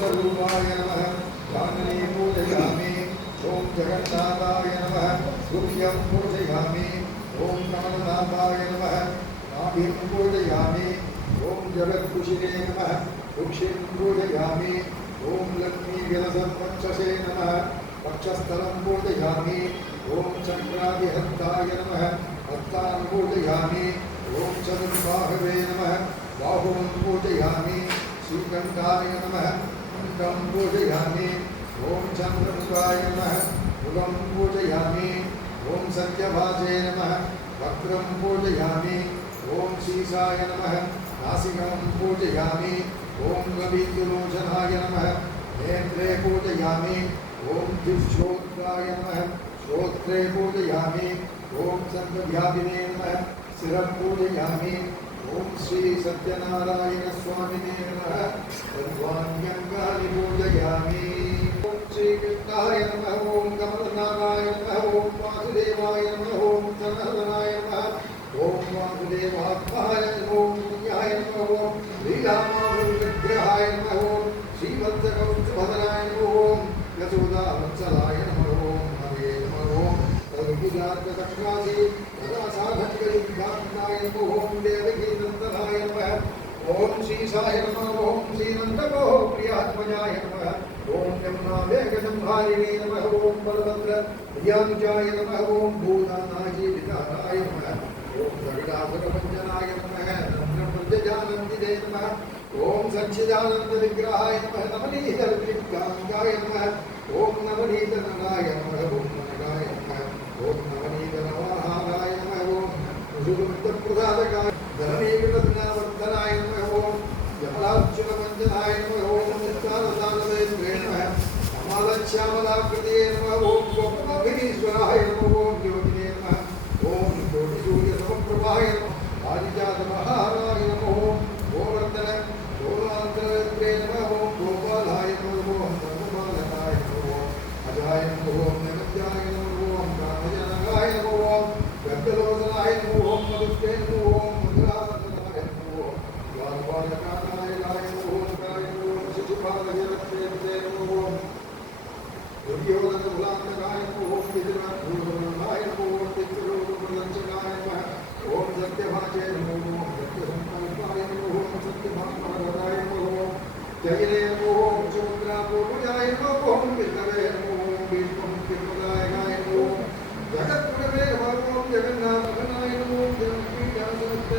विश्वरूपाय नमः जाननी पूजयामि ओम जगन्नाथाय नमः गुह्यं पूजयामि ओम कमलनाथाय नमः नाभिं पूजयामि ओम जगद्कुशिने नमः कुक्षिं पूजयामि ओम लक्ष्मीविलसन्वक्षसे नमः वक्षस्थलं पूजयामि ओम चक्रादिहस्ताय नमः हस्तान् पूजयामि ओम चतुर्बाहवे नमः बाहुं पूजयामि श्रीकण्ठाय नमः कंठं पूजयामि ओम चन्द्रमुखाय नमः मुखं पूजयामि ओम सत्यभाजे नमः वक्त्रं पूजयामि ओम शीर्षाय नमः नासिकं पूजयामि ओम कवितुलोचनाय नमः नेत्रे पूजयामि ओम दिश्रोत्राय नमः श्रोत्रे पूजयामि ओम सर्वव्यापिने नमः शिरं पूजयामि ओम श्री सत्यनारायण स्वामिने नमः सर्वाण्यङ्गानि पूजयामि ओम श्री कृष्णाय नमः ओम कमलनाथाय नमः ओम वासुदेवाय नमः ओम जनार्दनाय नमः ओम वासुदेवात्माय ओम पुण्याय नमः ओम लीलामाधुर्यविग्रहाय नमः ओम श्रीवत्सकौस्तुभधराय नमः ओम यशोदावत्सलाय नमः ओम हरे नमः ओम तद्विजातदक्षासि तदा साधकयुगान्ताय नमः ओम देवकीनन्दनाय नमः ओम श्रीशाय नमः ओम श्रीनन्दको प्रियात्मजाय नमः ओम यमुनावेगजम्भारिणे नमः ओम बलभद्र प्रियानुजाय नमः ओम भूतानाजीविताय नमः ओम गरुडासुरभञ्जनाय नमः नन्द्रप्रजजानन्दिने नमः ओम सच्चिदानन्दविग्रहाय नमः नवनीतविग्रहाय नमः ओम नवनीतनराय नमः ओम नगाय नमः ओम नवनीतनवाहाराय नमः ओम सुगुप्तप्रसादकाय धरणीकृतज्ञावर्धनाय नमः ओम यमलाच्युतमञ्जनाय नमः ओम नित्यानन्दानवेन्द्रे नमः कमलश्यामलाकृते नमः ओम गोपमभिरीश्वराय नमः ओम योगिने नमः ओम कोटिसूर्यसमप्रभाय नमः पारिजातमहाराय नमः ओम गोवर्धन गोमान्तरत्रे नमः ओम गोपालाय नमः ओम धर्मपालकाय नमः ओम अजाय नमः ओम नमस्याय नमः ओम रामजनकाय नमः ओम गद्दलोचनाय नमः ओम मधुस्ते नमः ओम मुद्रावदनाय नमः ओम द्वारपालकाय नमः ओम काय नमः ओम शिशुपालयत्रे नमः ओम दुर्योधनकुलान्तकाय नमः ओम विजयनाथाय नमः ओम तिरुलोकप्रदर्शनाय नमः ओम सत्यभाचे नमः ओम सत्यसंकल्पाय नमः ओम सत्यभामावताय नमः ओम जयने नमः ओम चन्द्रापूर्वजाय नमः ओम विष्णवे नमः ओम विष्णुप्रदायकाय नमः ओम जगत्प्रभवे नमः ओम जगन्नाथनाय नमः ओम जगत्पीठासनस्थ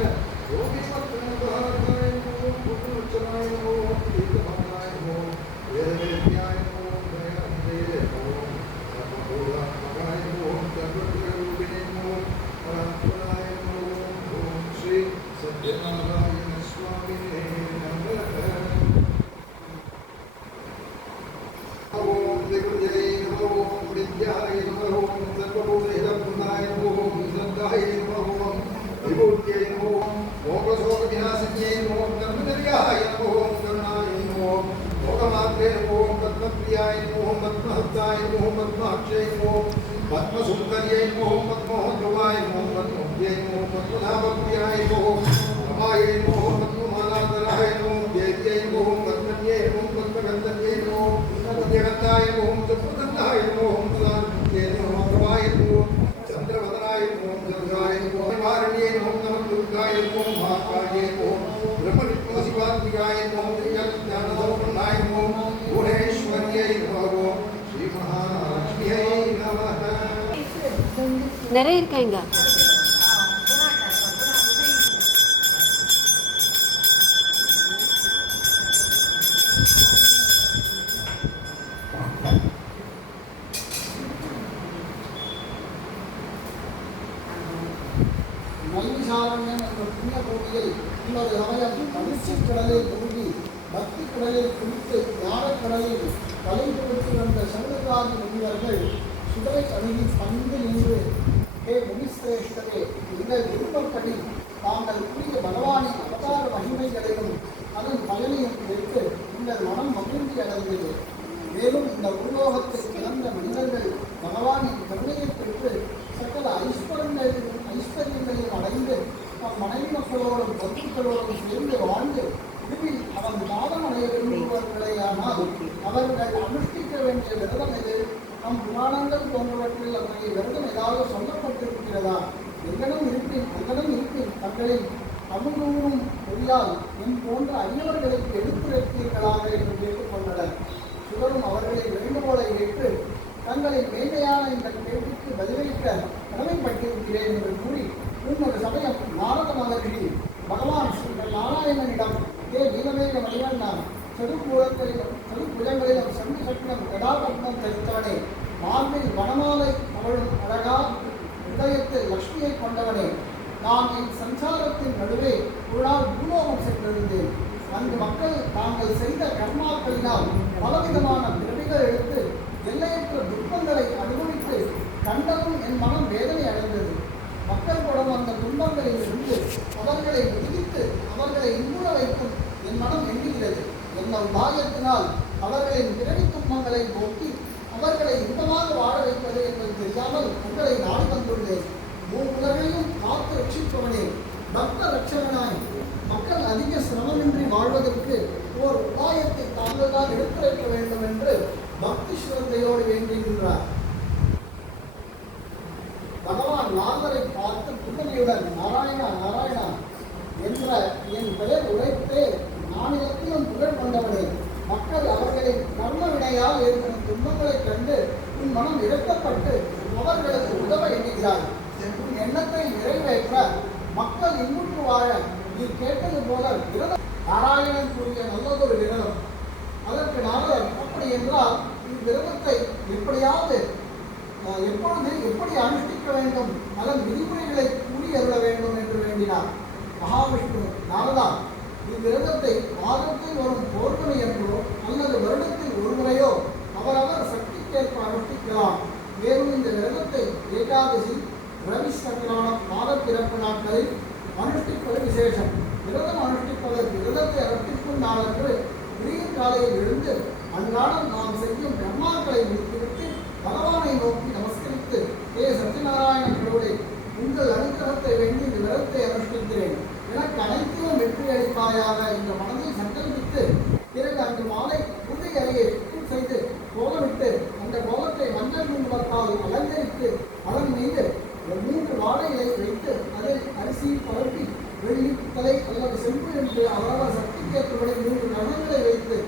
योगीश्वरनाथाय नमः ओम पुत्रवत्सलाय नमः ओम तीर्थभागाय नमः ओम वेदवेद्याय नमः ओम दयानन्दे नमः ओम सर्वभूतात्मकाय नमः ओम सर्वज्ञरूपिणे नमः ओम परात्पराय नमः ओम श्री सत्यनारायण स्वामिने नमः ओम दिग्विजये नमः ओम विद्याय नमः ओम सर्वभूतहितप्रदाय नमः ओम श्रद्धाय नमः ओम विभूत्यै नमः ओम मोक्षशोकविनाशिन्यै नमः ओम धर्मचर्याय नमः ओम करुणाय नमः ओम लोकमात्रे नमः ओम पद्मप्रियाय नमः ओम पद्महस्ताय नमः ओम पद्माक्षै नमः ओम पद्मसुन्दर्यै नमः ओम पद्मोद्भवाय नमः ओम पद्मप्रियै नमः ओम पद्मनाभप्रियाय नमः ओम रमायै नमः ओम पद्ममालाधराय नमः ओम देव्यै नमः ओम पद्मन्यै नमः ओम पद्मगन्धन्यै नमः ओम पद्मगन्धाय नमः ओम चतुर्गन्धाय नमः ओम सदानन्दे नमः ओम प्रभाय नमः ओम चन्द्रवदनाय नमः ओम दुर्गाय नमः ओम वारण्ये नमः ओम दुर्गाय नमः ओम महाकाये नमः ओम ब्रह्मविष्णुशिवात्मिकाय नमः ओम ज्ञानसम्पन्नाय नमः ओम गुणेश्वर्यै नमः ओम श्री महालक्ष्म्यै नमः நிறைய இருக்காங்க நைமிஷாரண்யம் என்ற புண்ணிய பூமியில் இன்னொரு சமயம் மகிழ்ச்சிக் கடலில் மூழ்கி பக்தி கடலில் குளித்து ஞானக்கடலில் தலை கொடுத்து வந்த சங்கராதி முனிவர்கள் சுடரை அணுகி பணிந்து நின்று ஹே முனிஸ்ரேஷ்டரே எங்கள் விருப்பப்படி தாங்கள் கூறிய பகவானின் அவதார மகிமைகளையும் அதன் பயனையும் கேட்டு உங்கள் மனம் மகிழ்ச்சி அடைந்தது. மேலும் இந்த உலோகத்தில் பிறந்த மனிதர்கள் பகவானின் கருணையை பெற்று சகல ஐஸ்வர்யங்களையும் அடைந்து தம் மனைவி மக்களோடும் பந்துக்களோடும் சேர்ந்து வாழ்ந்து இறுதியில் அவன் பாதம் அடைய விரும்புபவர்களேயானால் அவர்கள் அனுஷ்டிக்க வேண்டிய விரதம் எது? நம் புராணங்கள் போன்றவற்றில் அத்தகைய விரதம் ஏதாவது சொல்லப்பட்டிருக்கிறதா? எங்கனும் இருப்பின் தங்களின் அமுதூரும் பொறியால் என் போன்ற அந்நியவர்களுக்கு எடுத்துரைத்தீர்களாக என்று கேட்டுக்கொண்டனர். சிவரும் அவர்களின் வேண்டுகோளை ஏற்று தங்களின் மேன்மையான இந்த கேள்விக்கு பதிலளிக்க கடமைப்பட்டிருக்கிறேன் என்று கூறி இன்னொரு சமயம் நாரத மகர்ஷி பகவான் ஸ்ரீ நாராயணனிடம் நீலமேக மணிவண்ணா சதுர்புஜங்களிலும் சங்கு சக்கரம் கடாபத்மம் தரித்தவனே, மார்பில் வனமாலை அவளும் அழகா இதயத்தில் லட்சுமியை கொண்டவனே, நான் என் சஞ்சாரத்தின் நடுவே ஒரு நாள் பூலோகம் சென்றிருந்தேன். அங்கு மக்கள் தாங்கள் செய்த கர்மாக்களினால் பலவிதமான பிறவிகள் எடுத்து எல்லையற்ற துன்பங்களை அனுபவித்து கண்டதும் என் மனம் வேதனை அடைந்தது. மக்கள் படும் அந்த துன்பங்களில் இருந்து அவர்களை விடுவித்து அவர்களை இன்புற வைக்கும் என் மனம் எண்ணுகிறது. என்ன உபாயத்தினால் அவர்களின் பிறவி துன்பங்களை போக்கி அவர்களை இன்பமாக வாழ வைப்பது என்பது தெரியாமல் உங்களை நாடி வந்துள்ளேன். உலகையும் காத்து ரட்சிப்பவனே, பக்த ரட்சகனாய் மக்கள் அதிக சிரமமின்றி வாழ்வதற்கு ஓர் உபாயத்தை தாங்கள் தான் எடுத்துரைக்க வேண்டும் என்று பக்தி சிரத்தையோடு வேண்டுகின்றார். பகவான் நாரதரை பார்த்து புன்னகையுடன் நாராயணா நாராயணா என்ற என் பெயர் உரைத்தே நானிலத்திலும் புகழ் கொண்டவனே, மக்கள் அவர்களின் கர்ம வினையால் ஏற்படும் துன்பங்களைக் கண்டு உன் மனம் இறக்கப்பட்டு அவர்களுக்கு உதவ எண்ணுகிறாய். உன் எண்ணத்தை நிறைவேற்ற மக்கள் இன்புற்று வாழ நீ கேட்டது போல விரதம் நாராயணன் கூறிய நல்லதொரு விரதம். அதற்கு நாரதர் அப்படி என்றால் இவ்விரதத்தை எப்படியாவது எப்பொழுது எப்படி அனுஷ்டிக்க வேண்டும், அதன் விதிமுறைகளை கூறி அருள வேண்டும் என்று வேண்டினார். மகாவிஷ்ணு நாரதா, இவ்விரதத்தை மாதத்தில் வரும் பௌர்ணமி என்றோ அல்லது வருடத்தில் ஒரு முறையோ அவரவர் சக்திக்கேற்ப அனுஷ்டிக்கலாம். மேலும் இந்த விரதத்தை ஏகாதசி ரவி சக்கரானம் மாத பிறப்பு நாட்களில் அனுஷ்டிப்பது விசேஷம். விரதம் அனுஷ்டிப்பதற்கு விரதத்தை அனுஷ்டிக்கும் நாளன்று விடியற் காலையில் எழுந்து அன்றாடம் நாம் செய்யும் பிரம்மாக்களை முடித்துவிட்டு பகவானை நோக்கி நமஸ்கரித்து சத்யநாராயண கடவுளை உங்கள் அனுகிரகத்தை வேண்டி இந்த விரதத்தை அனுஷ்டிக்கிறேன், எனக்கு அனைத்திலும் வெற்றி அளிப்பாயாக என்ற மனதில் சங்கல்பித்து பிறகு அன்று மாலை பூஜை அறையை சுத்தம் செய்து கோலமிட்டு அந்த கோலத்தை மஞ்சள் குங்குமத்தால் அலங்கரித்து அதன் மீது 3 வாழைகளை வைத்து அதில் அரிசி பரப்பி வெள்ளி பித்தளை அல்லது செம்பு என்று அவரவர் சக்திக்கேற்றபடி 3 நகங்களை வைத்து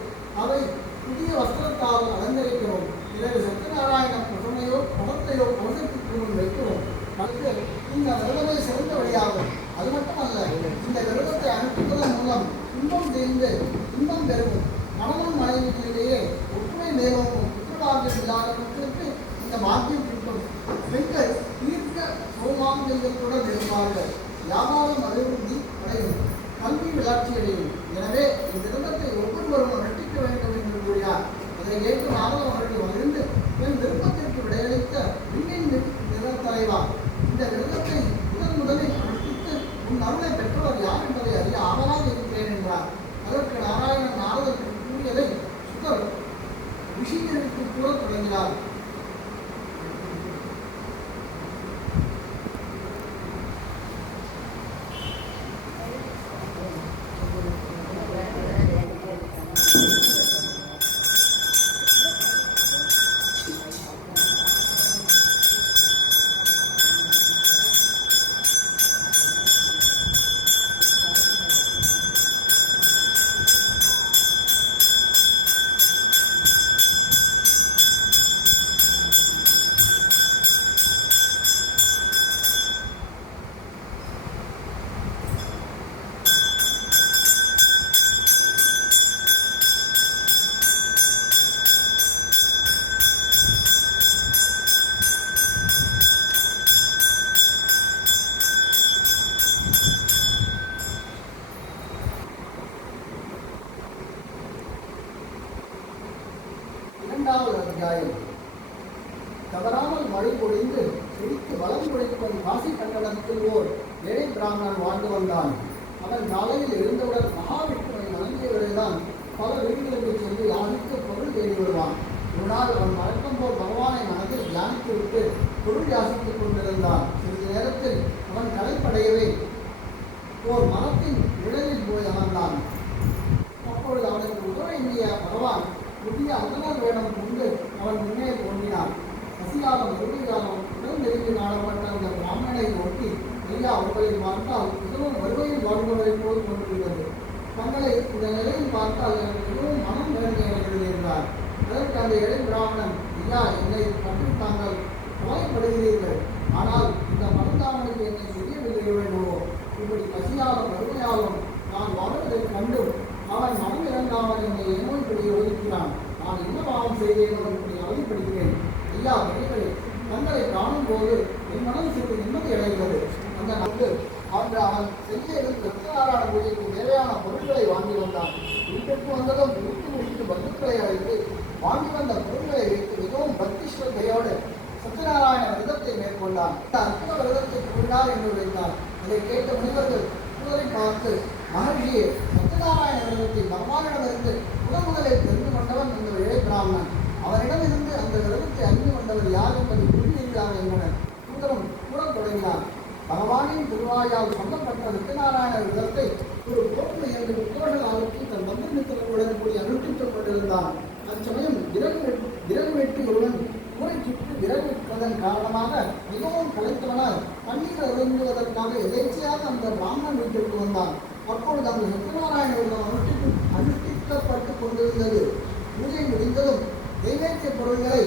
அவை புதிய வஸ்திரத்தால் அலங்கரிக்கிறோம். பிறகு சத்யநாராயண பிரசனையோ பணத்தையோ கவசத்துக்கு முன் வைக்கிறோம். இந்த விரதமே சிறந்த வழியாகும். அது மட்டுமல்ல, இந்த விரதத்தை அனுப்புவதன் மூலம் இன்பம் தீர்ந்து இன்பம் பெருகும். கணவன் மனைவிகளிடையே ஒற்றுமை மேலோங்கும். புத்திரபாகியம் இல்லாத மக்களுக்கு இந்த பாக்கியம் கிட்டும். பெண்கள் தீர்க்க சௌமாங்கல்யத்துடன் இருப்பார்கள். வியாபாரம் அபிவிருத்தி அடையும், கல்வி வளர்ச்சி அடையும். எனவே இவ்விரதத்தை ஒவ்வொருவரும் அனுஷ்டிக்க வேண்டும் என்று கூறினார். அதை ஏற்று நாரத அவர்கள் மகிழ்ந்து என் விருப்பத்திற்கு விடையளித்த விண்ணின் தலைவா, இந்த விரதத்தை முதலில் அனுஷ்டித்து உன் அருளை பெற்றவர் யார் என்பதை அறிய ஆவலாக இருக்கிறேன் என்றார். அதற்கு நாராயணன் நாரதற்கு கூறியதை சுத்தர் ரிஷிகளுக்கு கூறத் தொடங்கினார். அத்தியாயம். தவறாமல் மழை பொழிந்து செழித்து வளம் பொழிக்கும் காசி கண்டனத்தில் ஓர் ஏழை பிராமணன் வாழ்ந்து வந்தான். அவன் காலையில் எழுந்தவுடன் மகாவிஷ்ணுவை வணங்கியவரைதான் பல வீடுகளுக்கு சென்று யாருக்கு பொருள் தேடி வருவான். ஒரு நாள் அவன் வழக்கம் போல் பகவானை மனதில் தியானித்து விட்டு பொருள் யாசித்துக் கொண்டிருந்தான். சிறிது நேரத்தில் அவன் கலைப்படையவே ஓர் மரத்தின் நிழலில் போய் அமர்ந்தான். அப்பொழுது அவனுக்கு உதவ எண்ணிய பகவான் புதிய அந்தனர் வேடம் கொண்டு அவன் முன்னே தோன்றினான். பசியாலும் வெறுமையாலும் உடல் நெருங்கி நாடப்பட்ட அந்த பிராமணனை நோக்கி, ஐயா, அவர்களை பார்த்தால் மிகவும் வறுமையில் வாழ்பவரை போல் தோன்றுகிறது. தங்களை இந்த நிலையில் பார்த்தால் எனக்கு மிகவும் மனம் வேண்டுகிறது என்றார். அதற்கு அந்த இளை பிராமணன், ஐயா, என்னை பற்றி தாங்கள் கவலைப்படுகிறீர்கள். ஆனால் இந்த மருந்தாமனுக்கு என்னை தெரியவில்லை வேண்டுமோ? இப்படி பசியாலும் வறுமையாலும் நான் வாழ்வதைக் கண்டும் அவன் மனம் இறங்காமல் என்னை ஏனோ இப்படி ஒதுக்கிறான். நான் என்ன பாவம் செய்தேன் இப்படி அவதிப்படுகிறேன். ஐயா, வகைகளே, தங்களை காணும் போது என் மனம் சிறிது நிம்மதி அடைகிறது. அந்த நம்பு அன்று அவன் செய்ய இருந்து சத்யநாராயண பூஜைக்கு தேவையான பொருட்களை வாங்கி வந்தான். வீட்டிற்கு வந்ததும் முடித்து பந்துக்களை அழைத்து வாங்கி வந்த பொருட்களை வைத்து மிகவும் பக்தி ஸ்ரத்தையோடு சத்யநாராயண விரதத்தை மேற்கொண்டான். அற்புத விரதத்தை கூறினார் என்று வைத்தார். அதை கேட்ட முனிவர்கள் புதரை பார்த்து, மகர்ஷியே, சத்யநாராயண விரதத்தை பகவானிடமிருந்து முதலில் தெரிந்து கொண்டவன் இந்த இளை பிராமணன். அவரிடமிருந்து அந்த விரதத்தை அறிந்து கொண்டவர் யார் என்பதை புரிந்திருக்கிறார் என்றனர். சுந்தரம் கூட தொடங்கினார். பகவானின் திருவாயால் சொல்லப்பட்ட சத்யநாராயண விரதத்தை ஒரு போக்கு என்று புத்தோஷகாலத்தில் தன் பந்தமித்திரர்களுடன் கூடி அனுஷ்டித்துக் கொண்டிருந்தான். அச்சமயம் விறகு வெட்டி ஒருவன் ஊரை சுற்றி விறகு விட்டதன் காரணமாக மிகவும் கலைத்தவனார் தண்ணீர் அருந்துவதற்காக எதேச்சையாக அந்த பிராமணன் வீட்டிற்கு வந்தான். அப்பொழுது அந்த சத்யநாராயண விரதம் அனுஷ்டிக்கப்பட்டு கொண்டிருந்தது. பூஜை முடிந்ததும் நைவேத்திய பொருள்களை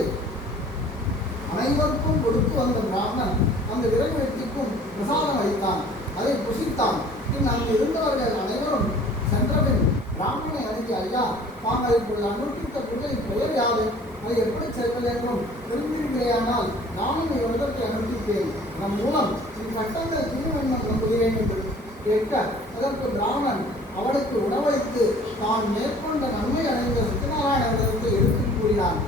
அனைவருக்கும் கொடுத்து வந்த பிராமணன் அந்த விறகு வெட்டிக்கும் பிரசாதம் அளித்தான். அதை புசித்தான். பின் அங்கு இருந்தவர்கள் அனைவரும் சென்றபின் பிராமணனை அணுகி, ஐயா, தாங்கள் இப்பொழுது அனுஷ்டித்த பூஜையின் பெயர் யாது? அதை எப்படி செய்வது என்றும் தெரிந்திருக்கிறேயானால் நானும் இவ்விரதத்தை அனுஷ்டிப்பேன். அதன் மூலம் இக்கட்டங்கள் திருவண்ணம் நம்புகிறேன் என்று கேட்க, அதற்கு பிராமணன் அவனுக்கு உணவளித்து தான் மேற்கொண்ட நன்மை அடைந்த சத்யநாராயண விரதத்தை எடுத்து கூறினான்.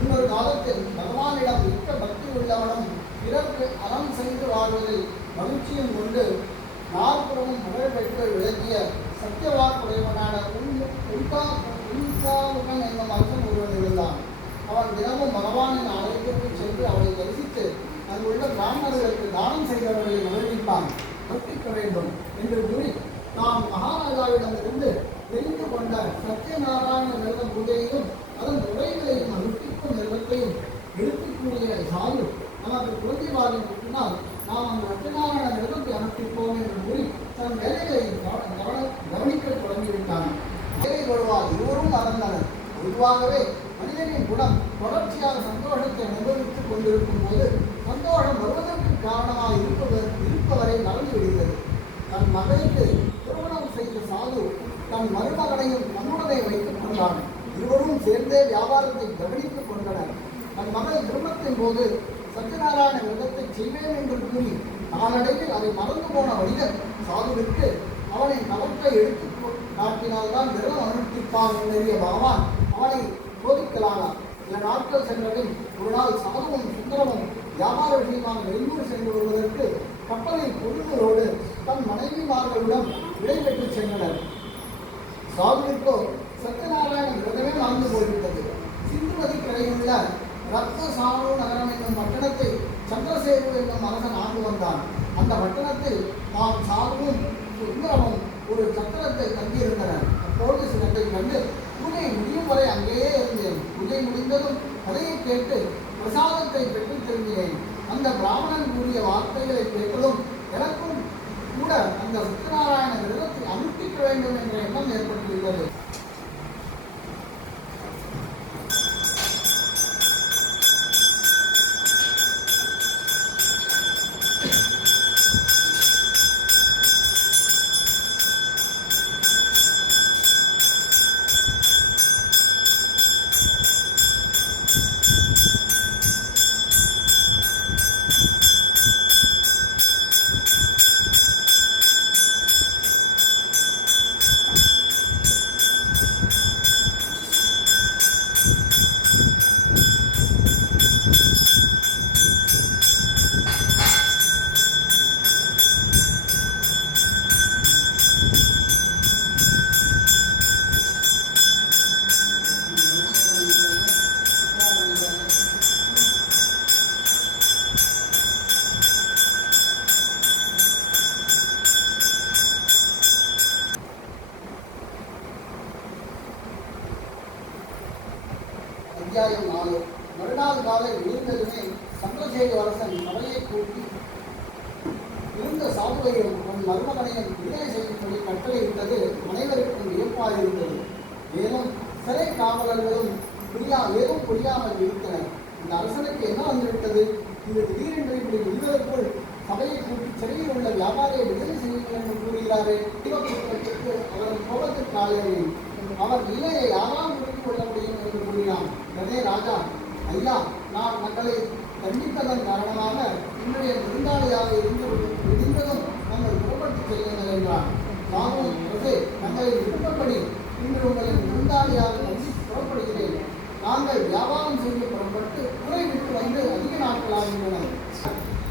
இன்னொரு காலத்தில் பகவானிடம் மிக்க பக்தி உள்ளவனும் பிறர்க்கு அறம் செய்து வாழ்வதில் மகிழ்ச்சியும் கொண்டு நாற்புறமும் புகழ் பெற்று விளங்கிய சத்தியவாக்குடையவனான உல்காவுகன் என்னும் அரசன் ஒருவன் இருந்தான். அவன் தினமும் பகவானின் ஆலயத்திற்கு சென்று அவனை தரிசித்து அங்குள்ள பிராமணர்களுக்கு தானம் செய்தவர்களை மகிழ்விப்பான். பக்திக்க வேண்டும் என்று கூறி நாம் மகாராஜாவிடமிருந்து தெரிந்து கொண்ட சத்யநாராயண விரத பூஜையையும் அதன் முறைகளையும் அனுஷ்டிக்கும் விரதத்தையும் எடுத்துக்கூடிய சாது நமக்கு குழந்தை பாகம் கூட்டினால் நாம் அந்த சத்யநாராயண விரதத்தை அனுஷ்டிப்போம் என்று கூறி தன் வேலைகளை கவனிக்க தொடங்கிவிட்டான். வேலை வருவார் இருவரும் மறந்தனர். பொதுவாகவே மனிதனின் குணம் தொடர்ச்சியாக சந்தோஷத்தை அனுபவித்துக் கொண்டிருக்கும் போது சந்தோஷம் வருவதற்கு காரணமாக இருப்பவரை மறந்து விடுகிறது. தன் மகளுக்கு திருமணம் செய்த சாது தன் மருமகனையும் தன்னுடனே வைத்துக் கொண்டான். இருவரும் சேர்ந்தே வியாபாரத்தை கவனித்துக் கொண்டனர். தன் மகள் திருமணத்தின் போது சத்யநாராயண விரதத்தை செய்வேன் என்று கூறி நாளடைவில் அதை மறந்து போன வணிகர் சாதுவிற்கு அவனை நவத்தை எடுத்து காட்டினால்தான் விரதம் அனுஷ்டிப்பான் என்றறிய பகவான் அவனை சோதிக்கலானார். சில நாட்கள் சென்றபின் ஒரு நாள் சாதுவும் சுந்தரமும் வியாபார விஷயமாக வெளியூர் சென்று வருவதற்கு கப்பலில் பொருள்களோடு தன் மனைவிமார்களுடன் விடைபெற்று சென்றனர். சாதுவிற்கோ சத்யநாராயண விரதமே வாழ்ந்து போய்விட்டது. சிந்து நதி கரையுள்ள ரத்னசானு நகரம் என்னும் பட்டணத்தை சந்திரசேகு என்னும் அரசன் ஆண்டு வந்தான். அந்த பட்டணத்தில் நாம் சாதுவும் சுந்தரமும் ஒரு சத்திரத்தை தங்கியிருந்தனர். அப்போது சிலத்தை கண்டு பூஜை முடியும் வரை அங்கேயே இருந்தேன். பூஜை முடிந்ததும் கதையை கேட்டு பிரசாதத்தை பெற்று திரும்பினேன். அந்த பிராமணன் கூறிய வார்த்தைகளை கேட்டதும் எனக்கும் கூட அந்த அத்தியாயம் 4. மறுநாள் காலை விழுந்ததுமே சந்திரசேகர அரசன் சபையை கூட்டி இருந்த சாதுவையும் அவன் மருமகனையும் விடுதலை செய்யும்படி கட்டளையிட்டது அனைவருக்கும் வியப்பாயிருந்தது. மேலும் சிறை காவலர்களும் ஏதும் புரியாமல் இருந்தனர். இந்த அரசனுக்கு என்ன வந்துவிட்டது? இது திடீரென்று இப்படி விடுவதற்குள் சபையை கூட்டி சிறையில் உள்ள வியாபாரியை விடுதலை செய்யுங்கள் என்று கூறுகிறாரே. தீபபுத்திரத்திற்கு அவரது கோபத்திற்கு ஆளுநர் அவர் நிலையை யாரால் முடிந்து கொள்ள முடியும் என்று கூறினான். உடனே ராஜா, ஐயா, நான் தங்களை கண்டிப்பதன் காரணமாக இன்றைய விருந்தாளியாக இருந்ததும் நாங்கள் புறப்பட்டு செல்லுங்கள் என்றார். நானும் அரசே, தங்களை விருப்பப்படி இன்று உங்களின் விருந்தாளியாக புறப்படுகிறேன். நாங்கள் வியாபாரம் செய்ய புறப்பட்டு துறை விட்டு வந்து அதிக நாட்களாகின்றன.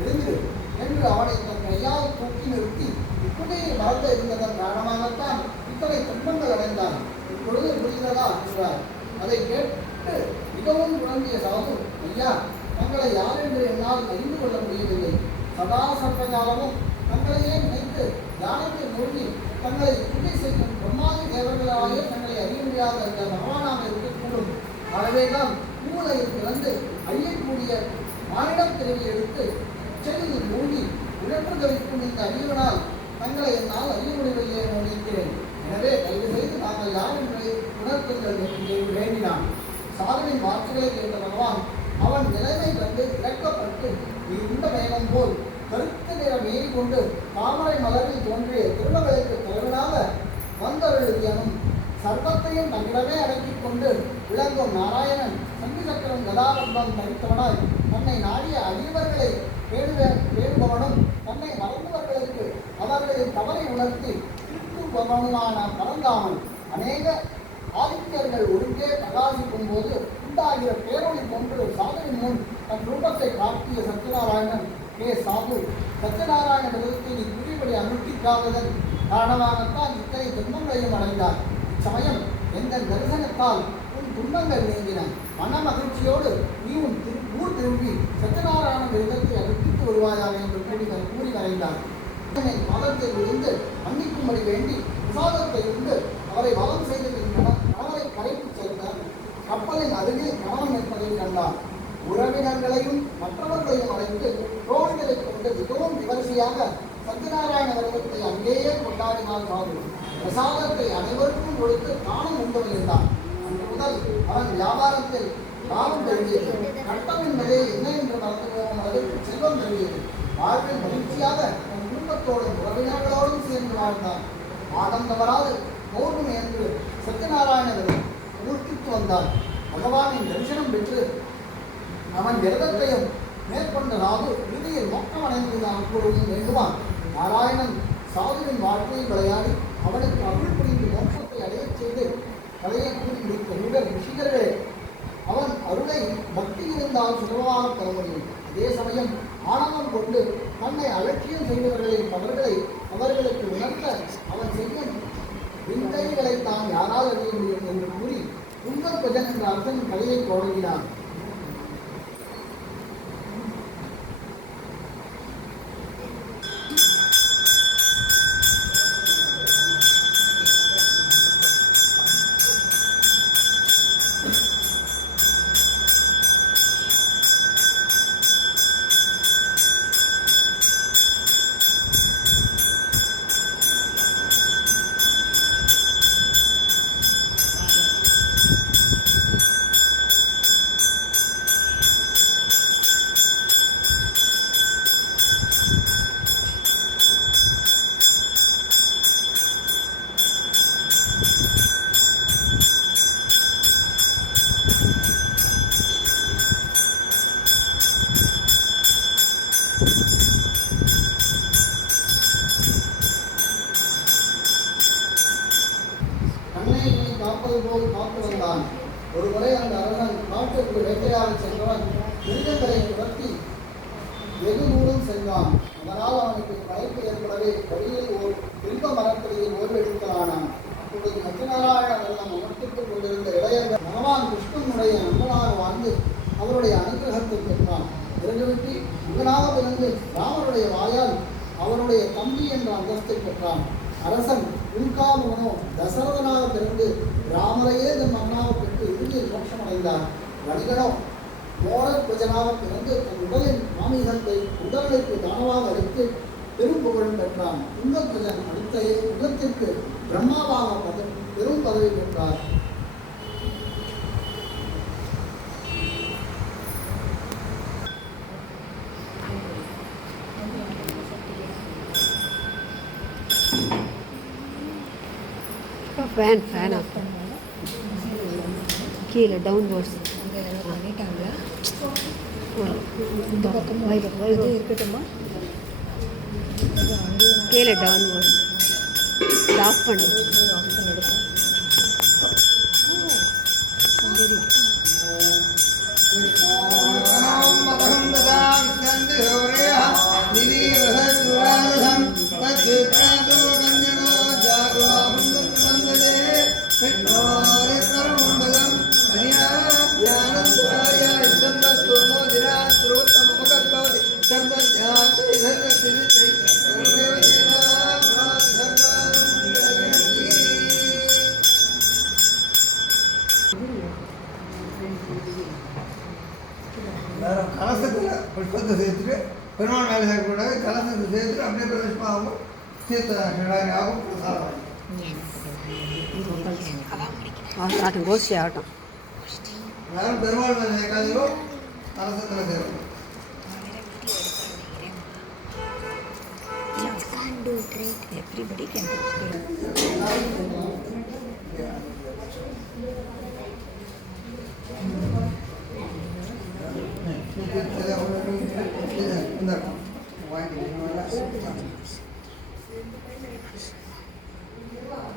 எழுந்திரு என்று அவனை தன் கையால் தூக்கி நிறுத்தி இப்படியே மறந்து இருந்ததன் காரணமாகத்தான் இத்தனை துன்பங்கள் அடைந்தான். இப்பொழுது புரிகிறதா என்றார். அதை கேட்டு மிகவும் குழம்பிய சாது, ஐயா, தங்களை யார் என்று என்னால் அறிந்து கொள்ள முடியவில்லை. சதா சர்வகாலமும் தங்களையே நினைத்து தியானத்தில் மூழ்கி தங்களை பூஜை செய்யும் பிரம்மாதி தேவர்களாலே தங்களை அறிய முடியாத அந்த பகவானாக இருக்கக்கூடும். ஆகவேதான் மூளையில் பிறந்து அழியக்கூடிய மானிடம் பிறவி எடுத்து செடியில் மூழ்கி உழன்று தவிக்கும் இந்த அறிவனால் தங்களை என்னால் அறிய முடியவில்லை என நினைக்கிறேன். எனவே தயவு செய்து நாங்கள் யார் என்பதை உணர்த்துங்கள் என்று வேண்டினான். சாதுவின் வாக்குகளை கேட்ட பகவான் அவன் நிலைமை கண்டு இறக்கப்பட்டு இருண்ட மேகம் போல் கருத்து நிறம் ஏறி கொண்டு தாமரை மலரில் தோன்றிய திருமகளுக்கு தலைவனாக வந்தவர்களும் சர்வத்தையும் தன்னிடமே அடக்கிக் கொண்டு விளங்கும் நாராயணன் சங்கு சக்கரம் கதாபந்தம் தரித்தவனாய் தன்னை நாடிய அடியவர்களை பேணுபவனும் தன்னை மறந்தவர்களுக்கு அவர்களின் தவறை உணர்த்தி திருத்துபவனுமான பரந்தாமன் அநேக ஆதித்யர்கள் ஒருங்கே பிரகாசிக்கும் போது உண்டாகிற பேரொழி போன்று சாதுவின் முன் தன் ரூபத்தை காட்டிய சத்யநாராயணன், சாது, சத்யநாராயண விதத்தை நீ புரிபடி அனுஷ்டிக்காததன் காரணமாகத்தான் இத்தனை துன்பங்களையும் அடைந்தார். இச்சமயம் எங்கள் தரிசனத்தால் உன் துன்பங்கள் நீங்கின. மன மகிழ்ச்சியோடு நீ உன் ஊர் திரும்பி சத்யநாராயண விதத்தை அனுஷ்டித்து வருவாயாக என்று கூறி வரைந்தார். மதத்தில் விழுந்து மன்னிக்கும்படி வேண்டி பிரசாதத்தை உண்டு அவரை வளம் செய்ததின் கணவரை கரைத்து சேர்ந்தார். கப்பலின் அருகில் கணவன் நிற்பதை கண்டார். உறவினர்களையும் மற்றவர்களையும் அழைத்து ரோடுகளை கொண்டு மிகவும் விமர்சையாக சத்யநாராயண விரதத்தை அங்கேயே கொண்டாடினார் சாது. பிரசாதத்தை அனைவருக்கும் கொடுத்து தானும் உண்டு இருந்தார். அன்று முதல் அவன் வியாபாரத்தில் லாபம் பெருகியது. கட்டவின் விலை என்ன என்று மறந்து போகும் அளவிற்கு செல்வம் பெருகியது. வாழ்வில் மகிழ்ச்சியாக தன் குடும்பத்தோடும் உறவினர்களோடும் சேர்ந்து வாழ்ந்தார். ஆடம் தவறாது பௌர்ணமி என்று சத்யநாராயண விரதம் அனுஷ்டித்து வந்தார். பகவானின் தரிசனம் பெற்று அவன் விரதத்தையும் மேற்கொண்ட சாது இறுதியில் மோட்சம் அடைந்துதான் கூறவும் வேண்டுமா? நாராயணன் சாதுவின் வாழ்க்கையில் விளையாடி அவனுக்கு அருள் புரிந்து மோட்சத்தை அடையச் செய்து கலையை கூறி முடித்த ரிஷிகர்களே, அவன் அருளை பக்தி இருந்தால் சுலபமாக பெற முடியும். அதே சமயம் ஆணவம் கொண்டு தன்னை அலட்சியம் செய்தவர்களின் தவறுகளை அவர்களுக்கு உணர்த்த அவன் செய்யும் விந்தைகளை தான் யாரால் அறிய முடியும் என்று கூறி உங்கள் பஜன் என்ற அரசன் கலையை தொடங்கினான். காப்பது போல் காத்து வந்தான். ஒரு முறை அந்த அரசன் காட்டுக்கு வேட்டையாட சென்றவன் மிருகங்களை துரத்தி வெகு தூரம் சென்றான். அதனால் அவனுக்கு களைப்பு ஏற்படவே வழியில் ஓர் வில்வ மரத்தடியில் ஓய்வெடுக்கலானான். அப்பொழுது சத்யநாராயண விரதம் அமர்த்தித்துக் கொண்டிருந்த இளையர்கள் பகவான் கிருஷ்ணனுடைய நண்பனாக வாழ்ந்து அவருடைய அனுகிரகத்தை பெற்றான். பிறகுவிட்டு மகனாக பிறந்து ராமருடைய வாயால் அவருடைய தம்பி என்ற அந்தஸ்தை பெற்றான். அரசன் உல்காமுகனோ தசரதனாக பிறந்து ராமரையே தன் மகனாக பெற்று இறுதியில் மோட்சம் அடைந்தார். வணிகனோ மோரர் பிரஜனாக பிறந்து தன் உடலின் ஆமீகத்தை உடலுக்கு தானமாக அளித்து பெரும் புகழும் பெற்றான். இன்பப்பிரஜன் அடுத்த உள்ளத்திற்கு பிரம்மாவாக பெரும் பதவி பெற்றார். ஃபேனா கீழே டவுன் போர்ட்ஸ் பண்ணிட்டாங்களா? இந்த பக்கம் இது இருக்கட்டுமா? கீழே டவுன் போர்ட்ஸ் ஆஃப் பண்ணு. கலசத்தில் புஷ்பத்தை சேர்த்துட்டு பெருமாள் மேலே சேர்க்கக்கூடாது. கலசத்தை சேர்த்துட்டு அப்படியே பிரவேசமாகவும் தீர்த்தாகும் பிரசாதம். ஆகட்டும், கோஷ்டி ஆகட்டும். எல்லாரும் பெருமாள் மேலே சேர்க்காதீங்களோ கலசத்தில் சேர்க்கணும். Everybody can do it. வாங்கி